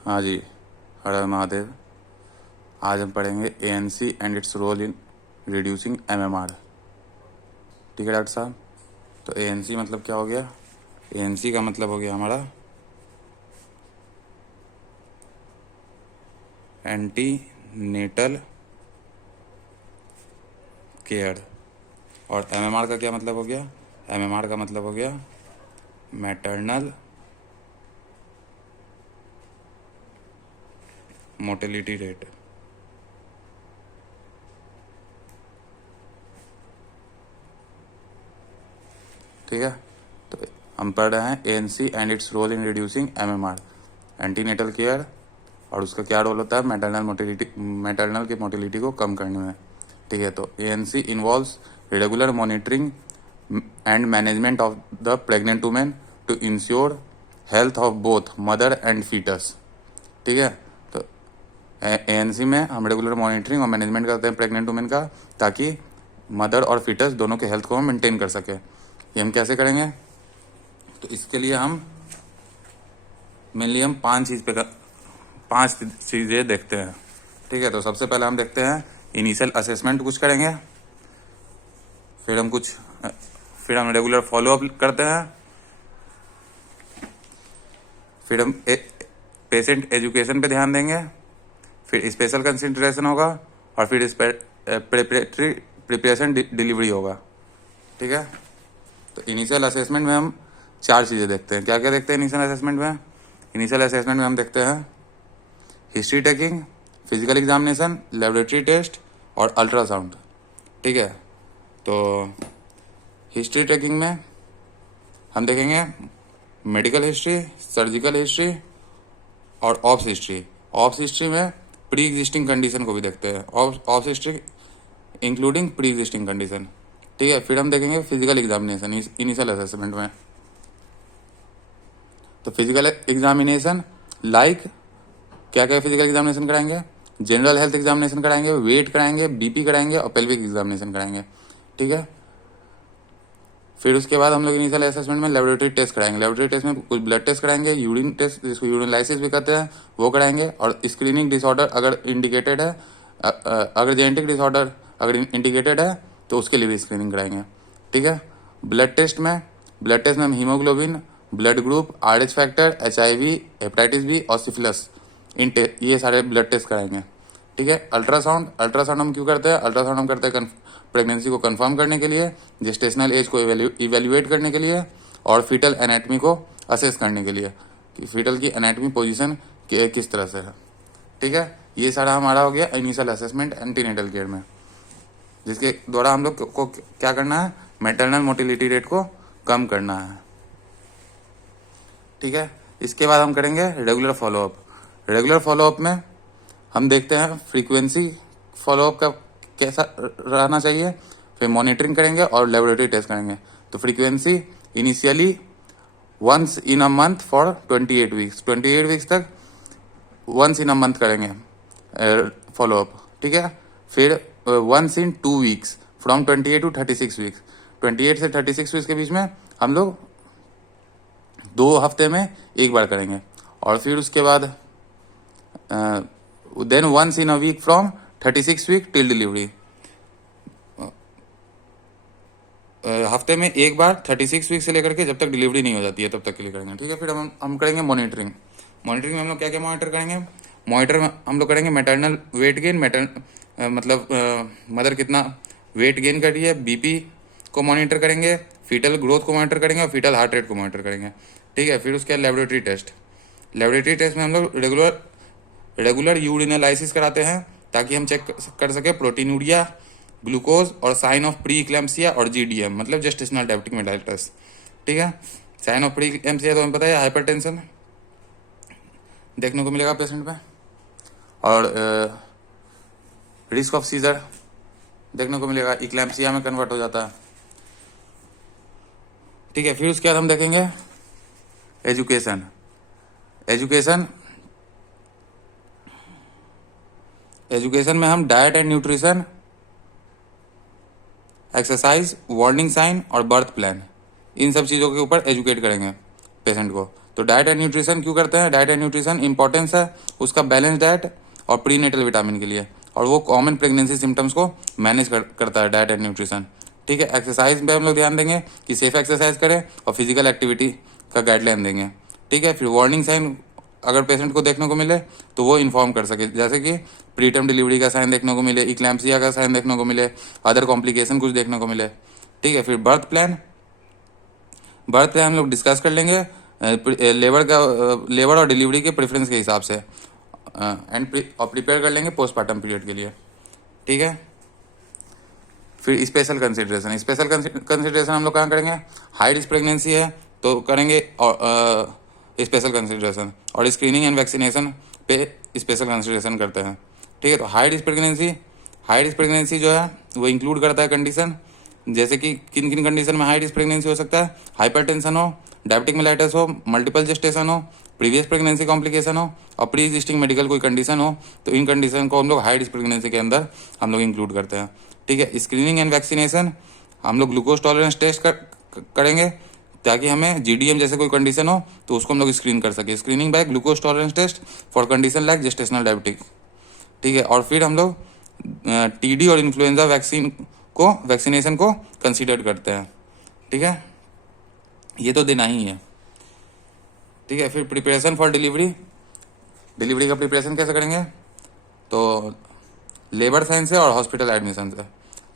हाँ जी, हर हर महादेव। आज हम पढ़ेंगे ANC and its role in reducing MMR. ठीक है डॉक्टर साहब। तो एएनसी मतलब क्या हो गया? एएनसी का मतलब हो गया हमारा एंटी नेटल केयर। और एमएमआर का क्या मतलब हो गया? एमएमआर का मतलब हो गया मैटरनल मोर्टेलिटी रेट। ठीक है, तो हम पढ़ रहे हैं ANC and its role in reducing MMR, antenatal care, और उसका क्या रोल होता है मैटरनल की मोटिलिटी को कम करने में। ठीक है, तो ANC involves regular monitoring and management of the pregnant women to ensure health of both mother and foetus. ठीक है, तो एएनसी में हम रेगुलर मॉनिटरिंग और मैनेजमेंट करते हैं प्रेग्नेंट वुमेन का, ताकि मदर और फीटस दोनों के हेल्थ को हम मेंटेन कर सके। ये हम कैसे करेंगे? तो इसके लिए हम मेनली हम पांच चीज़ें देखते हैं। ठीक है, तो सबसे पहले हम देखते हैं इनिशियल असेसमेंट कुछ करेंगे, फिर हम रेगुलर फॉलोअप करते हैं, फिर हम पेशेंट एजुकेशन पे ध्यान देंगे, फिर स्पेशल कंसिडरेशन होगा, और फिर प्रिपरेशन डिलीवरी होगा। ठीक है, तो इनिशियल असेसमेंट में हम 4 चीज़ें देखते हैं। क्या क्या देखते हैं इनिशियल असेसमेंट में? इनिशियल असेसमेंट में हम देखते हैं history taking, physical examination, laboratory test और अल्ट्रासाउंड। ठीक है, तो हिस्ट्री टेकिंग में हम देखेंगे मेडिकल हिस्ट्री, सर्जिकल हिस्ट्री और ऑप्स हिस्ट्री। ऑप्स हिस्ट्री में प्री एग्जिस्टिंग कंडीशन को भी देखते हैं, obs history including pre existing condition. ठीक है, फिर हम देखेंगे फिजिकल एग्जामिनेशन इनिशियल असेसमेंट में। तो फिजिकल एग्जामिनेशन लाइक क्या क्या फिजिकल एग्जामिनेशन कराएंगे? जनरल हेल्थ एग्जामिनेशन कराएंगे, वेट कराएंगे, बीपी कराएंगे और पेल्विक एग्जामिनेशन कराएंगे। ठीक है, फिर उसके बाद हम लोग इनिशियल असेसमेंट में लेबोरेटरी टेस्ट कराएंगे। लेबोरेटरी टेस्ट में कुछ ब्लड टेस्ट कराएंगे, यूरिन टेस्ट जिसको यूरिनलाइसिस भी कहते हैं वो कराएंगे, और स्क्रीनिंग डिसऑर्डर अगर इंडिकेटेड है, अगर जेनेटिक डिसऑर्डर अगर इंडिकेटेड है तो उसके लिए भी स्क्रीनिंग कराएंगे। ठीक है, ब्लड टेस्ट में हम haemoglobin, blood group, RH factor, HIV, hepatitis B और सिफिलिस ये सारे ब्लड टेस्ट कराएंगे। ठीक है, अल्ट्रासाउंड हम क्यों करते हैं? अल्ट्रासाउंड हम करते हैं प्रेगनेंसी को कंफर्म करने के लिए, जेस्टेशनल एज को इवेल्युएट करने के लिए, और फीटल एनाटमी को असेस करने के लिए कि फीटल की एनाटमी पोजीशन किस तरह से है। ठीक है, ये सारा हमारा हो गया इनिशियल असेसमेंट एंटीनेटल केयर में, जिसके द्वारा हम लोग को क्या करना है? मैटरनल मोर्टेलिटी रेट को कम करना है। ठीक है, इसके बाद हम करेंगे रेगुलर फॉलोअप। रेगुलर फॉलोअप में हम देखते हैं फ्रीक्वेंसी फॉलोअप का कैसा रहना चाहिए, फिर मॉनिटरिंग करेंगे और लेबोरेटरी टेस्ट करेंगे। तो frequency initially once in a month for 28 weeks, 28 weeks तक वंस इन अ मंथ करेंगे फॉलोअप। ठीक है, फिर once in 2 weeks from 28 to 36 weeks, 28 से 36 वीक्स के बीच में हम लोग 2 हफ्ते में एक बार करेंगे, और फिर उसके बाद then once in a week from 36 week till delivery. हफ्ते में एक बार 36 वीक से लेकर के जब तक डिलीवरी नहीं हो जाती है तब तक के लिए करेंगे। ठीक है, फिर हम करेंगे मॉनिटरिंग। मॉनिटरिंग में हम लोग क्या क्या मॉनिटर करेंगे? मॉनिटर में हम लोग करेंगे मैटरनल वेट गेन, मतलब मदर कितना वेट गेन कर रही है, बीपी को मॉनिटर करेंगे, फीटल ग्रोथ को मॉनिटर करेंगे और फीटल हार्ट रेट को मॉनिटर करेंगे। ठीक है, फिर उसके बाद लेबोरेटरी टेस्ट। लेबोरेटरी टेस्ट में हम लोग रेगुलर यूरिनलाइसिस कराते हैं, ताकि हम चेक कर सके प्रोटीनूरिया, ग्लूकोज और साइन ऑफ प्री इक्लेम्सिया और GDM मतलब जेस्टेशनल डायबिटिक मेलाइटस। ठीक है, साइन ऑफ प्री इक्लेम्सिया तो हमें पता है हाइपरटेंशन देखने को मिलेगा पेशेंट में, और रिस्क ऑफ सीजर देखने को मिलेगा, इक्लेम्सिया में कन्वर्ट हो जाता है। ठीक है, फिर उसके बाद हम देखेंगे एजुकेशन। एजुकेशन में हम diet and nutrition, exercise, warning sign और बर्थ प्लान, इन सब चीज़ों के ऊपर एजुकेट करेंगे पेशेंट को। तो डाइट एंड न्यूट्रिशन क्यों करते हैं? डाइट एंड न्यूट्रिशन इंपॉर्टेंस है उसका बैलेंस डाइट और प्रीनेटल विटामिन के लिए, और वो कॉमन प्रेगनेंसी सिम्टम्स को मैनेज करता है डाइट एंड न्यूट्रिशन। ठीक है, एक्सरसाइज पे हम लोग ध्यान देंगे कि सेफ एक्सरसाइज करें और फिजिकल एक्टिविटी का गाइडलाइन देंगे। ठीक है, फिर वार्निंग साइन अगर पेशेंट को देखने को मिले तो वो इन्फॉर्म कर सके, जैसे कि प्रीटर्म डिलीवरी का साइन देखने को मिले, इक्लैम्सिया का साइन देखने को मिले, अदर कॉम्प्लिकेशन कुछ देखने को मिले। ठीक है, फिर बर्थ प्लान हम लोग डिस्कस कर लेंगे लेबर और डिलीवरी के प्रेफरेंस के हिसाब से, एंड और प्रिपेयर कर लेंगे पोस्टमार्टम पीरियड के लिए। ठीक है, फिर स्पेशल कंसिडरेशन हम लोग कहाँ करेंगे? हाई रिस्क प्रेगनेंसी है तो करेंगे और स्पेशल कंसिडरेशन, और स्क्रीनिंग एंड वैक्सीनेशन पे स्पेशल कंसिडरेशन करते हैं। ठीक है, तो हाई रिस्क प्रेगनेंसी जो है वो इंक्लूड करता है कंडीशन, जैसे कि किन किन कंडीशन में हाई रिस्क प्रेगनेंसी हो सकता है? हाइपरटेंशन हो, डायबिटिक मेलाइटिस हो, मल्टीपल जेस्टेशन हो, प्रीवियस प्रेगनेंसी कॉम्प्लिकेशन हो और प्री एग्जिस्टिंग मेडिकल कोई कंडीशन हो, तो इन कंडीशन को हम लोग हाई रिस्क प्रेगनेंसी के अंदर हम लोग इंक्लूड करते हैं। ठीक है, स्क्रीनिंग एंड वैक्सीनेशन हम लोग ग्लूकोज टॉलरेंस टेस्ट करेंगे ताकि हमें जीडीएम जैसे कोई कंडीशन हो तो उसको हम लोग स्क्रीन कर सके। Screening by glucose tolerance test for condition like gestational diabetic. ठीक है, और फिर हम लोग टीडी और इन्फ्लुएंजा वैक्सीनेशन को कंसीडर करते हैं। ठीक है, ये तो देना ही है। ठीक है, फिर प्रिपरेशन फॉर डिलीवरी का प्रिपरेशन कैसे करेंगे? तो लेबर साइंस से और हॉस्पिटल एडमिशन से।